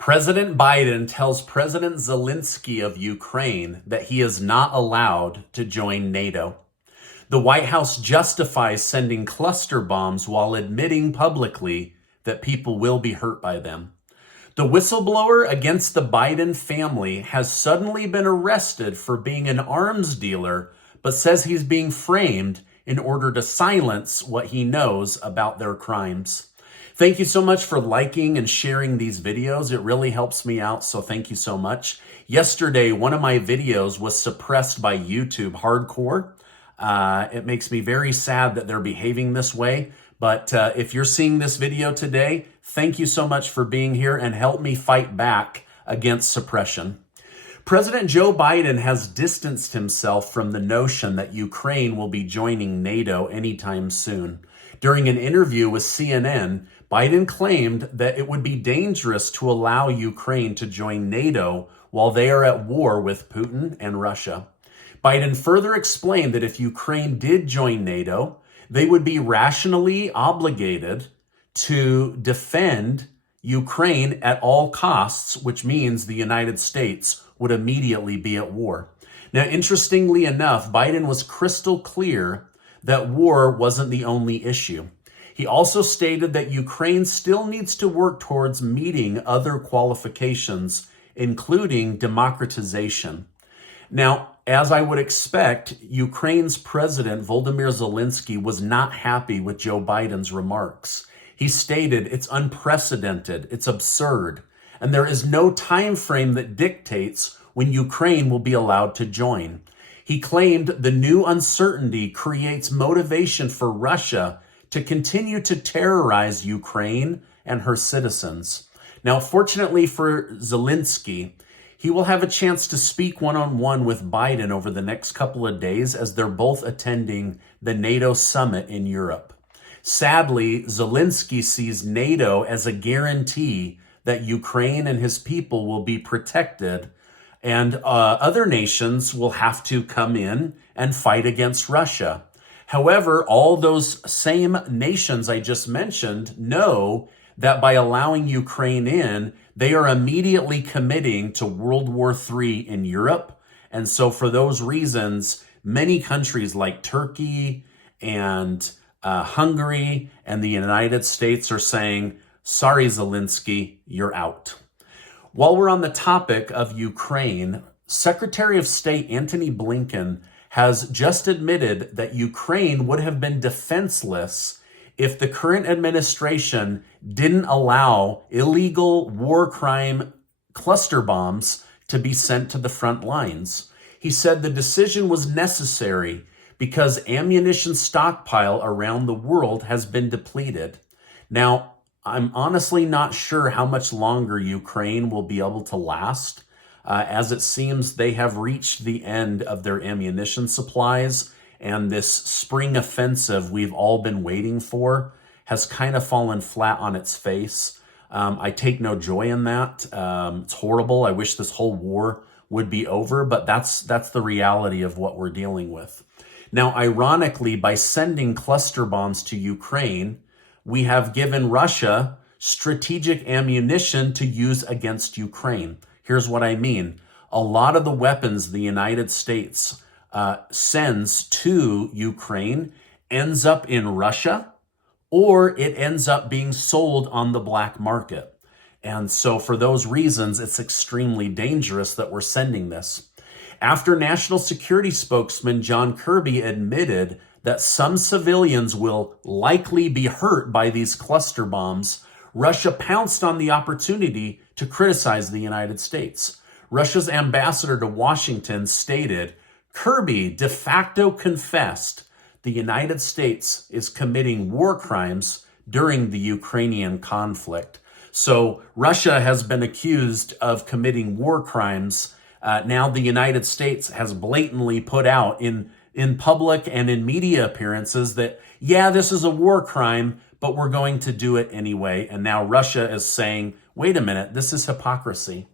President Biden tells President Zelenskyy of Ukraine that he is not allowed to join NATO. The White House justifies sending cluster bombs while admitting publicly that people will be hurt by them. The whistleblower against the Biden family has suddenly been arrested for being an arms dealer, but says he's being framed in order to silence what he knows about their crimes. Thank you so much for liking and sharing these videos. It really helps me out, so thank you so much. Yesterday, one of my videos was suppressed by YouTube hardcore. It makes me very sad that they're behaving this way, but if you're seeing this video today, thank you so much for being here and help me fight back against suppression. President Joe Biden has distanced himself from the notion that Ukraine will be joining NATO anytime soon. During an interview with CNN, Biden claimed that it would be dangerous to allow Ukraine to join NATO while they are at war with Putin and Russia. Biden further explained that if Ukraine did join NATO, they would be rationally obligated to defend Ukraine at all costs, which means the United States would immediately be at war. Now, interestingly enough, Biden was crystal clear that war wasn't the only issue. He also stated that Ukraine still needs to work towards meeting other qualifications, including democratization. Now, as I would expect, Ukraine's President Volodymyr Zelenskyy was not happy with Joe Biden's remarks. He stated, "It's unprecedented, it's absurd, and there is no time frame that dictates when Ukraine will be allowed to join." He claimed the new uncertainty creates motivation for Russia to continue to terrorize Ukraine and her citizens. Now, fortunately for Zelenskyy, he will have a chance to speak one-on-one with Biden over the next couple of days as they're both attending the NATO summit in Europe. Sadly, Zelenskyy sees NATO as a guarantee that Ukraine and his people will be protected, and other nations will have to come in and fight against Russia. However, all those same nations I just mentioned know that by allowing Ukraine in, they are immediately committing to World War III in Europe. And so for those reasons, many countries like Turkey and Hungary and the United States are saying, sorry, Zelenskyy, you're out. While we're on the topic of Ukraine, Secretary of State Antony Blinken has just admitted that Ukraine would have been defenseless if the current administration didn't allow illegal war crime cluster bombs to be sent to the front lines. He said the decision was necessary because ammunition stockpile around the world has been depleted. Now, I'm honestly not sure how much longer Ukraine will be able to last, as it seems they have reached the end of their ammunition supplies, and this spring offensive we've all been waiting for has kind of fallen flat on its face. I take no joy in that. It's horrible. I wish this whole war would be over, but that's the reality of what we're dealing with. Now, ironically, by sending cluster bombs to Ukraine, we have given Russia strategic ammunition to use against Ukraine. Here's what I mean. A lot of the weapons the United States sends to Ukraine ends up in Russia, or it ends up being sold on the black market. And so for those reasons, it's extremely dangerous that we're sending this. After National Security spokesman John Kirby admitted that some civilians will likely be hurt by these cluster bombs, Russia pounced on the opportunity to criticize the United States. Russia's ambassador to Washington stated, Kirby de facto confessed the United States is committing war crimes during the Ukrainian conflict. So Russia has been accused of committing war crimes. Now the United States has blatantly put out in public and in media appearances that, yeah, this is a war crime, but we're going to do it anyway. And now Russia is saying, wait a minute, this is hypocrisy.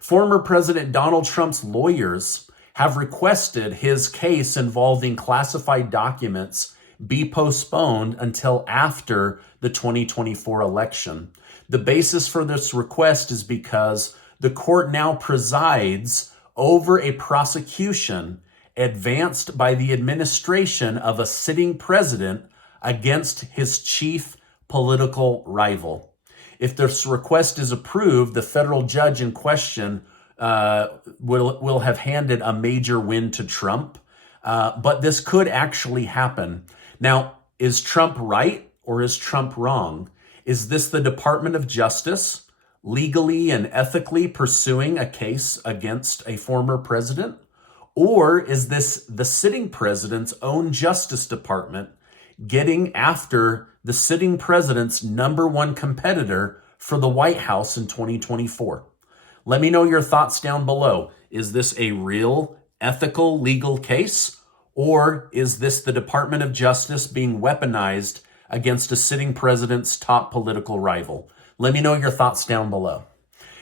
Former President Donald Trump's lawyers have requested his case involving classified documents be postponed until after the 2024 election. The basis for this request is because the court now presides over a prosecution advanced by the administration of a sitting president against his chief political rival. If this request is approved, the federal judge in question will have handed a major win to Trump. But this could actually happen. Now, is Trump right or is Trump wrong? Is this the Department of Justice legally and ethically pursuing a case against a former president? Or is this the sitting president's own Justice Department getting after the sitting president's number one competitor for the White House in 2024? Let me know your thoughts down below. Is this a real, ethical, legal case? Or is this the Department of Justice being weaponized against a sitting president's top political rival? Let me know your thoughts down below.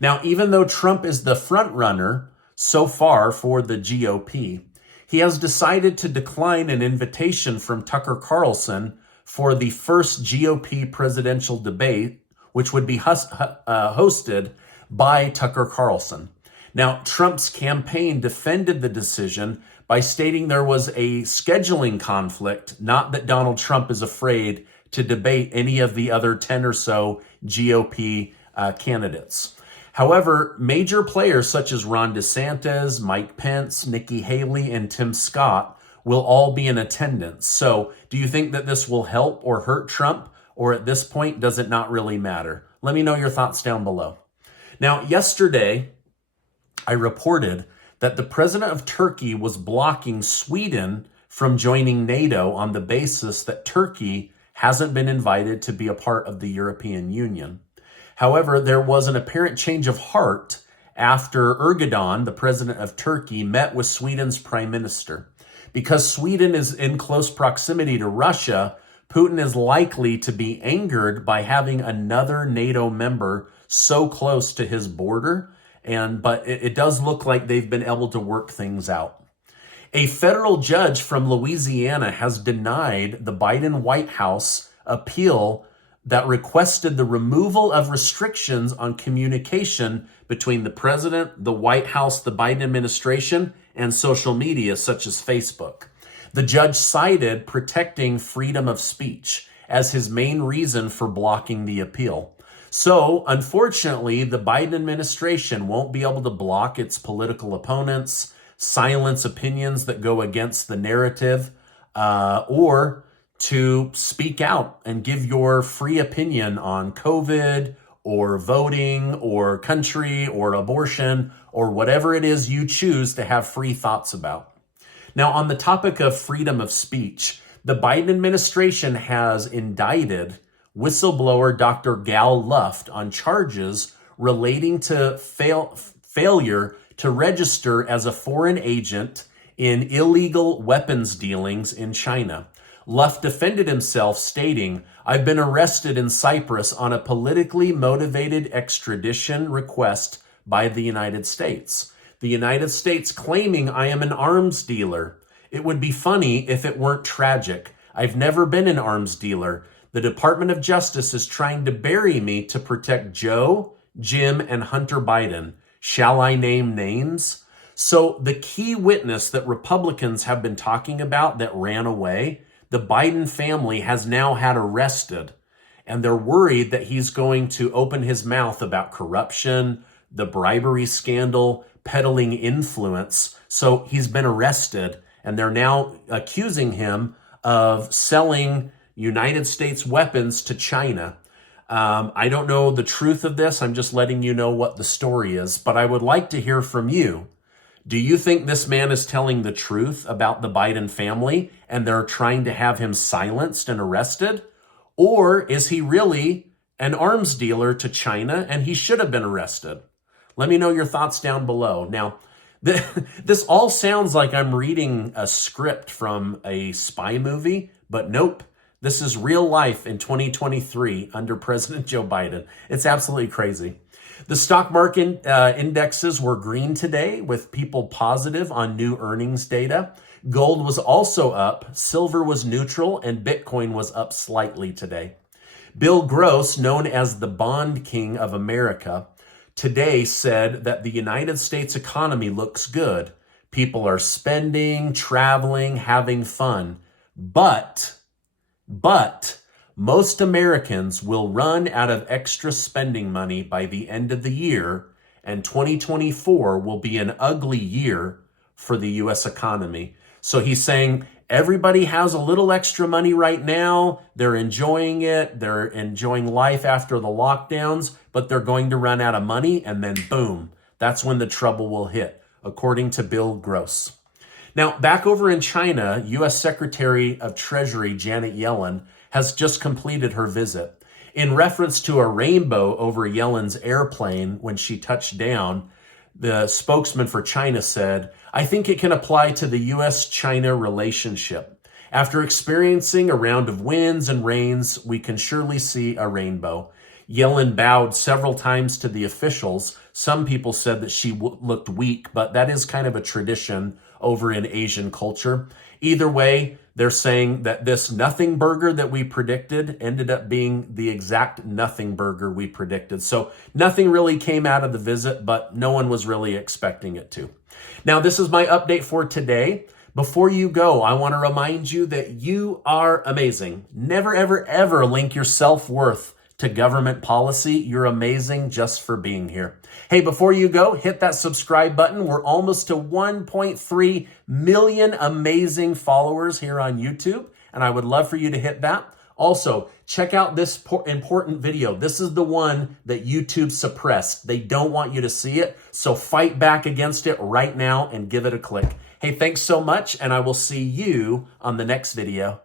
Now, even though Trump is the front runner so far for the GOP, he has decided to decline an invitation from Tucker Carlson for the first GOP presidential debate, which would be hosted by Tucker Carlson. Now, Trump's campaign defended the decision by stating there was a scheduling conflict, not that Donald Trump is afraid to debate any of the other 10 or so GOP candidates. However, major players such as Ron DeSantis, Mike Pence, Nikki Haley, and Tim Scott will all be in attendance. So do you think that this will help or hurt Trump? Or at this point, does it not really matter? Let me know your thoughts down below. Now, yesterday, I reported that the president of Turkey was blocking Sweden from joining NATO on the basis that Turkey hasn't been invited to be a part of the European Union. However, there was an apparent change of heart after Erdogan, the president of Turkey, met with Sweden's prime minister. Because Sweden is in close proximity to Russia, Putin is likely to be angered by having another NATO member so close to his border. But it does look like they've been able to work things out. A federal judge from Louisiana has denied the Biden White House appeal that requested the removal of restrictions on communication between the president, the White House, the Biden administration, and social media such as Facebook. The judge cited protecting freedom of speech as his main reason for blocking the appeal. So, unfortunately, the Biden administration won't be able to block its political opponents, silence opinions that go against the narrative, or to speak out and give your free opinion on COVID or voting or country or abortion or whatever it is you choose to have free thoughts about. Now, on the topic of freedom of speech, the Biden administration has indicted whistleblower Dr. Gal Luft on charges relating to failure to register as a foreign agent in illegal weapons dealings in China. Luft defended himself, stating, "I've been arrested in Cyprus on a politically motivated extradition request by the United States. The United States claiming I am an arms dealer. It would be funny if it weren't tragic. I've never been an arms dealer. The Department of Justice is trying to bury me to protect Joe, Jim, and Hunter Biden. Shall I name names?" So the key witness that Republicans have been talking about that ran away, the Biden family has now had arrested. And they're worried that he's going to open his mouth about corruption, the bribery scandal, peddling influence. So he's been arrested, and they're now accusing him of selling United States weapons to China. I don't know the truth of this. I'm just letting you know what the story is, but I would like to hear from you. Do you think this man is telling the truth about the Biden family and they're trying to have him silenced and arrested? Or is he really an arms dealer to China and he should have been arrested? Let me know your thoughts down below. Now, this all sounds like I'm reading a script from a spy movie, but nope. This is real life in 2023 under President Joe Biden. It's absolutely crazy. The stock market indexes were green today with people positive on new earnings data. Gold was also up, silver was neutral, and Bitcoin was up slightly today. Bill Gross, known as the Bond King of America, today said that the United States economy looks good. People are spending, traveling, having fun. But most Americans will run out of extra spending money by the end of the year, and 2024 will be an ugly year for the U.S. economy. So he's saying everybody has a little extra money right now. They're enjoying it. They're enjoying life after the lockdowns, but they're going to run out of money, and then boom, that's when the trouble will hit, according to Bill Gross. Now, back over in China, U.S. Secretary of Treasury Janet Yellen has just completed her visit. In reference to a rainbow over Yellen's airplane when she touched down, the spokesman for China said, "I think it can apply to the U.S.-China relationship. After experiencing a round of winds and rains, we can surely see a rainbow." Yellen bowed several times to the officials. Some people said that she looked weak, but that is kind of a tradition over in Asian culture. Either way, they're saying that this nothing burger that we predicted ended up being the exact nothing burger we predicted. So nothing really came out of the visit, but no one was really expecting it to. Now, this is my update for today. Before you go, I want to remind you that you are amazing. Never, ever, ever link your self-worth to government policy. You're amazing just for being here. Hey, before you go, hit that subscribe button. We're almost to 1.3 million amazing followers here on YouTube, and I would love for you to hit that. Also, check out this important video. This is the one that YouTube suppressed. They don't want you to see it, so fight back against it right now and give it a click. Hey, thanks so much, and I will see you on the next video.